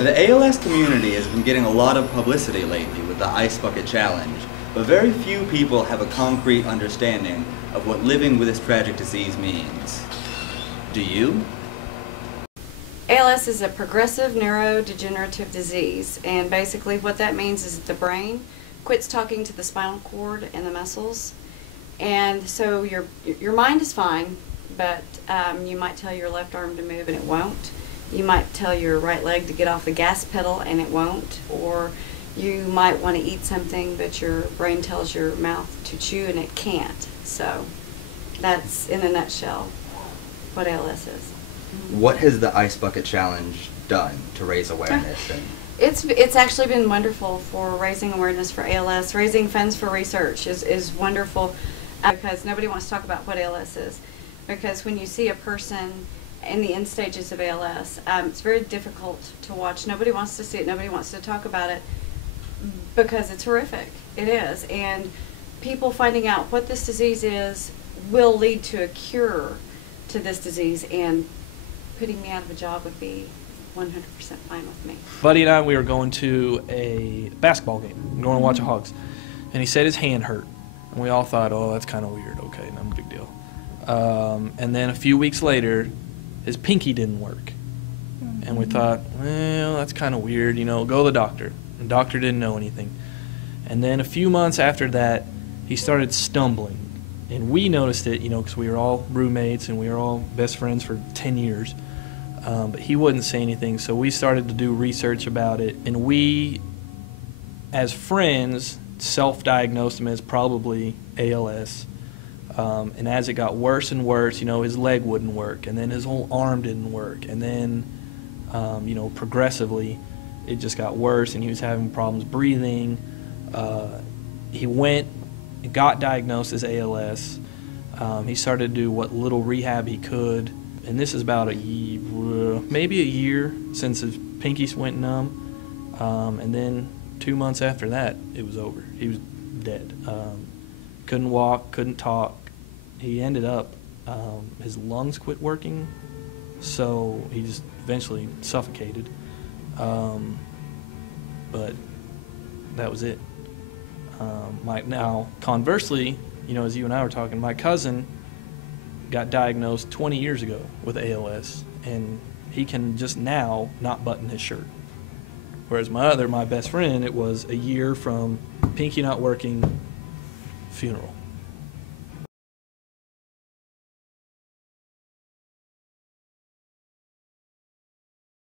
The ALS community has been getting a lot of publicity lately with the Ice Bucket Challenge, but very few people have a concrete understanding of what living with this tragic disease means. Do you? ALS is a progressive neurodegenerative disease, and basically what that means is that the brain quits talking to the spinal cord and the muscles, and so your mind is fine, but you might tell your left arm to move and it won't. You might tell your right leg to get off the gas pedal and it won't, or you might want to eat something but your brain tells your mouth to chew and it can't. So that's in a nutshell what ALS is. What has the Ice Bucket Challenge done to raise awareness? It's actually been wonderful for raising awareness for ALS. Raising funds for research is wonderful because nobody wants to talk about what ALS is. Because when you see a person in the end stages of ALS, it's very difficult to watch. Nobody wants to see it. Nobody wants to talk about it because it's horrific. It is. And people finding out what this disease is will lead to a cure to this disease, and putting me out of a job would be 100% fine with me. Buddy and I, we were going to a basketball game, going to watch the Hogs, and he said his hand hurt. And we all thought, oh, that's kind of weird. Okay, no big deal. And then a few weeks later, his pinky didn't work. And we thought, well, that's kind of weird, you know, go to the doctor. And the doctor didn't know anything. And then a few months after that, he started stumbling. And we noticed it, you know, because we were all roommates and we were all best friends for 10 years. But he wouldn't say anything, so we started to do research about it. And we, as friends, self-diagnosed him as probably ALS. And as it got worse and worse, you know, his leg wouldn't work, and then his whole arm didn't work, and then, you know, progressively it just got worse, and he was having problems breathing. He went and got diagnosed as ALS. He started to do what little rehab he could, and this is about maybe a year since his pinky went numb, and then 2 months after that, it was over. He was dead. Couldn't walk, couldn't talk. He ended up, his lungs quit working, so he just eventually suffocated. But that was it. Now, conversely, you know, as you and I were talking, my cousin got diagnosed 20 years ago with ALS, and he can just now not button his shirt. Whereas my best friend, it was a year from pinky not working, funeral.